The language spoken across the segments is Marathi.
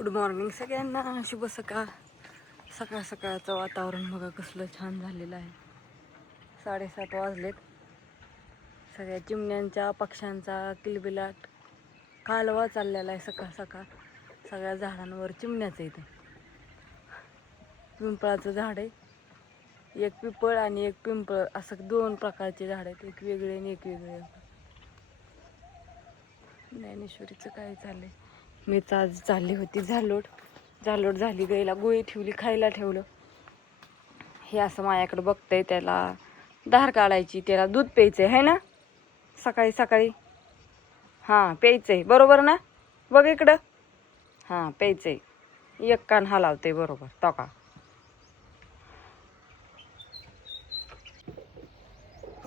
गुड मॉर्निंग सगळ्यांना. शुभ सकाळ. सकाळ सकाळचं वातावरण बघा कसलं छान झालेलं आहे. 7:30 वाजलेत. सगळ्या चिमण्यांच्या पक्ष्यांचा किलबिलाट कालवा चाललेला आहे सकाळ सकाळ. सगळ्या झाडांवर चिमण्याचं इथे. पिंपळाचं झाड आहे, एक पिंपळ आणि एक पिंपळ, असं 2 प्रकारचे झाड आहेत, एक वेगळे आणि एक वेगळे. ज्ञानेश्वरीचं काय चाललंय. मीच आज चालली होती झालोट झाली, गाईला गोळी ठेवली, खायला ठेवलं. हे असं माझ्याकडे बघतंय, त्याला धार काढायची, त्याला दूध प्यायचंय है ना सकाळी सकाळी. हां प्यायचंय बरोबर ना, बघ इकडं. हां प्यायचंय, एक कान हलावते बरोबर तो का.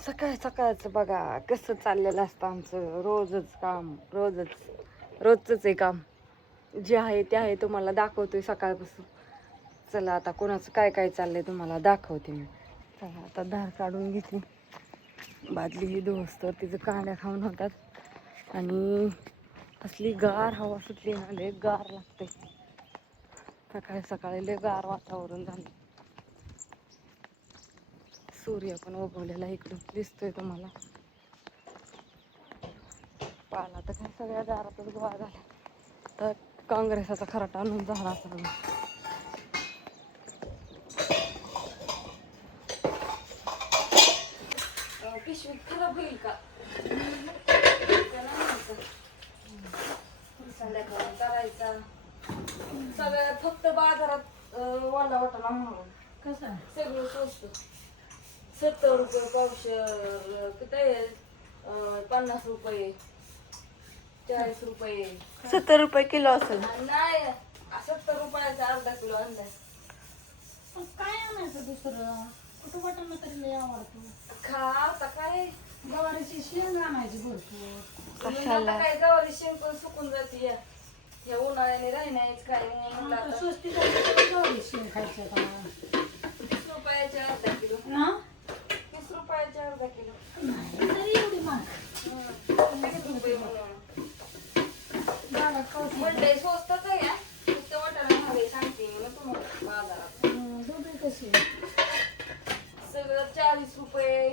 सकाळ सकाळचं बघा कसं चाललेलं असतं आमचं. रोजच आहे काम. जे आहे ते आहे, तुम्हाला दाखवतोय सकाळपासून. चला आता कोणाचं काय काय चाललंय तुम्हाला दाखवते मी. चला आता धार काढून घेतली. बादली ही दोस्त तिचं कांड्या खाऊन होतात. आणि असली गार हवा सुटली ना, लय गार लागते सकाळी सकाळी. लय गार वातावरण झाले. सूर्य पण उगवलेला इकडून दिसतोय तुम्हाला. पाला तर काय सगळ्या दारातच गोळा झाला. तर काँग्रेसाचा खराटा आणून झाला असा. पिशवी खराब होईल का संध्याकाळी करायचा. सगळ्यात फक्त बाजारात वाला वाटाणा म्हणून कसा सगळं स्वस्त. 70 रुपये पावशेर, किती 50 रुपये, 40 रुपये. 70 रुपये किलो असेल. नाही 70 रुपयाचा अर्धा किलो आणलाय. काय आणायचं दुसरं, कुठं वाटाणा तरी लय आवडतो. खा आता काय गवारीची शेंग आणायची भरपूर. कशाला काय गवारी शेंग पण सुकून जाते या उन्हाळ्याने राहण्याच काय नाही म्हणलं आता. स्वस्ती गवारी शेंग खायचं का. 30 रुपयाचे अर्धा किलो. 30 रुपयाचे अर्धा किलो. नाही तरी एवढी महाग. 30 रुपये म्हणून म्हणलंय स्वस्तच आहे. या फक्त वाटाणा महागाई सांगते मी ना तुम्हाला. बाजारात दोघे कसे सगळं 40 रुपये.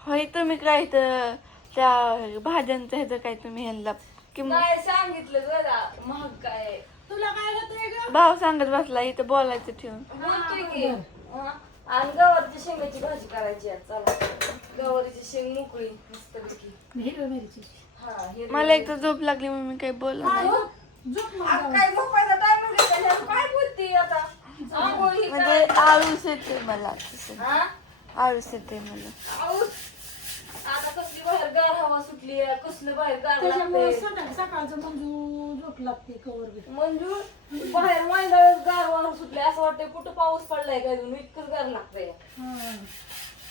होय तुम्ही काय तर त्या भाज्यांचं ह्याचं काय तुम्ही ह्यांना किंमत काय सांगितलं जरा महाग काय आहे. तुला काय होतंय ग. भाव सांगत बसला इथं बोलायचं ठेवून. बोलतोय की. आणि गवारीची शेंगाची भाजी करायची आहे. चला गवारीची शेंग मोकळी मस्तपैकी. हिरव्या मिरची. हा हे मला एक तर झोप लागली म्हणून मी काही बोललो नाही. झोप काय झोपायचा टाइम म्हणजे काय बोलते आता. आंघोळी म्हणजे आळूस येते मला तसं. हा आळूस येते मला. आऊस. आता कसली बाहेर गार हवा सुटली आहे, कसलं बाहेर गार त्याच्यामुळे लागते. सकाळचं मंजू झोप लागते कवर बी. मंजू बाहेर मांडळच गार वाहून सुटले. असं वाटतंय कुठं पाऊस पडलाय काय, इतकं गार लागतंय.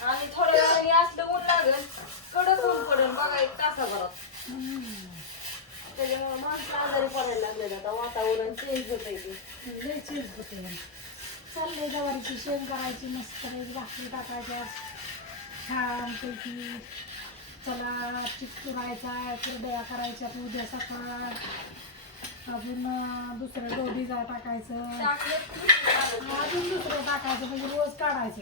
आणि थोड्या वेळाने असलं ऊन लागेल, कडक ऊन पडेल बघा 1 तासाभरात. त्याच्यामुळे माणसं आजारी पडायला लागले. आता वातावरण चेंज होत आहे ते. लय चेंज होते. चाललंय गवारीची शेंग करायची, मस्त भाकरी टाकायच्या छानपैकी. चला चिकू राहायचा, कुरडया करायच्या उद्या सकाळ. अजून दुसरं गहू टाकायचं, अजून दुसरं टाकायचं, म्हणजे रोज काढायचं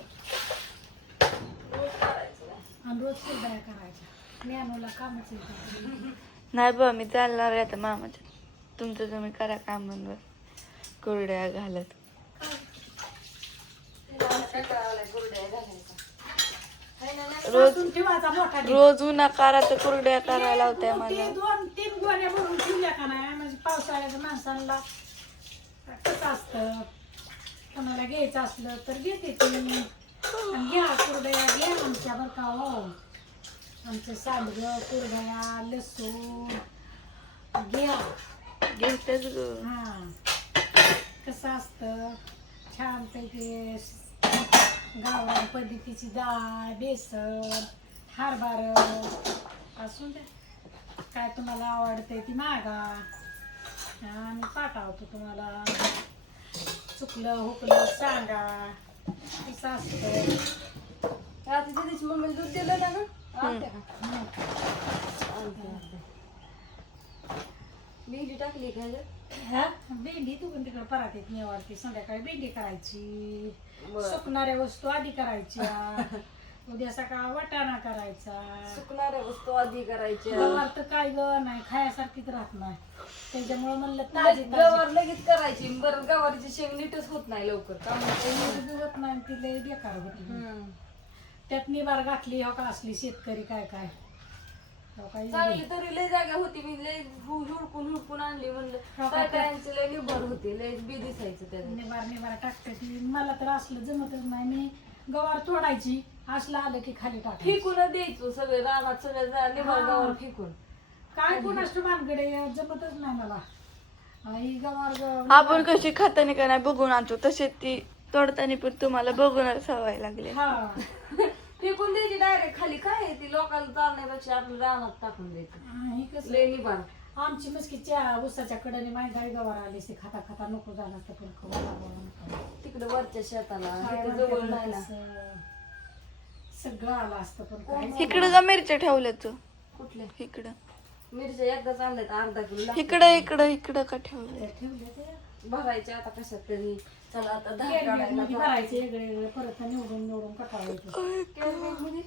आणि रोज कुरडया करायच्या. मेनूला कामच येतं. नाही बा मी चालणार आहे आता मामाच्या. तुमचं तुम्ही करा काम म्हणून कुरड्या घालत. रोज ठेवायचा मोठा रोज उन्हाकारात कुरड्या करायला होत्या मला. 2-3 गोण्या भरून ठेवल्या का नाही, म्हणजे पावसाळ्याच्या माणसांना कसं असतं, कोणाला घ्यायचं असलं तर घेते ती. आणि घ्या कुरडया घ्या आमच्या बरं का हो. आमचं सांडगं, कुरडया, लसूण घ्या. घेतेच ग. हां कसं असतं छानपैकी. गावरान पद्धतीची डाळ, बेसन, हरभरा असून द्या. काय तुम्हाला आवडते ती मागा आणि पाठवतो तुम्हाला. चुकलं हुकलं सांगा. कसं असतं. आता तिथेच मम्मीला दूध दिलं ना गं. मेहंदी टाकली का हा भेंडी तू पण तिकडे पराठीत निवारते, संध्याकाळी भेंडी करायची, बरं. सुकणाऱ्या वस्तू आधी करायच्या, उद्या सकाळ वाटाणा करायचा. सुकणाऱ्या वस्तू आधी करायच्या. गवार तर काय ग नाही खायासारखीच राहत नाही, त्याच्यामुळे म्हणलं ताजी गवार लगेच करायची, बरं गवारीची शेंग नीटच होत नाही लवकर का होत नाही, ती लय बेकार होती. त्यात निबार घातली हो का असली शेतकरी काय काय हो काय चांगली तरी लय जागा होती, मी लय हुडकून आणली म्हणलं. काय कायांची लय निबर होती, लय बी दिसायचं त्यात. निबार टाकते ती. मला तर असलं जमतच नाही, मी गवार तोडायची, असलं आलं की खाली टाकायची. फेकून द्यायचो सगळे रानात, सगळं निबर गवार फेकून. काय कोणाष्ट मानकडे जमतच नाही मला. ही गवार आपण कशी खाताना का नाही बघून आणतो, तसे ती तोडताना पण तुम्हाला बघून सवय लागली. हा फेकून द्यायची डायरेक्ट खाली. काय आहे ती लोकांना चालण्यापेक्षा आपलं रानात टाकून द्यायचं. ही कसं लय निबार. आमची मस्कीच्या उसाच्या कडेने माहिती गवार आली ते खाता खाता नको झालं असतं, पण खवा तिकडे वरच्या शेताला इथं जवळ नाही ना. सगळं आलं असतं, पण काय इकडं का मिरच्या ठेवल्या तू? कुठल्या इकडं मिरच्या एकदाच आणल्यात, अर्धा किलो लागतात. इकडं का ठेवलं? ठेवले ते भरायच्या आता कशात तरी. चला आता धार कॅरेट काढायला मध्ये भरायचे वेगळे परत निवडून कटाळा येतो. मध्ये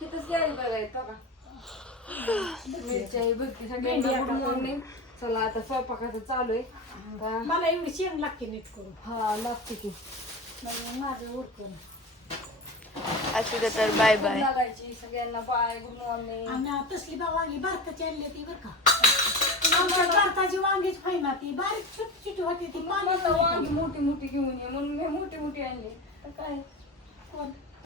तिथंच गॅरी बघायचं बघा. मिरच्या ही भरती भेंडी सगळ्यांना आता गुड मॉर्निंग. चला आता स्वयंपाकाचं चालू आहे. का? मला एवढी शेंग लागते नीट करून, हा लागते की. म्हणजे माझं उरकून. असू दे तर बाय बाय. लागायची सगळ्यांना बाय, गुड मॉर्निंग. आणि तसली बा वांगी भारताची आणली ती बरं का, आमच्या भारताची वांगीच फायना ती बारीक छोटी छोटी होती ती मला वांगी मोठी मोठी घेऊन ये म्हणून मी मोठी मोठी आणली. तर काय कोण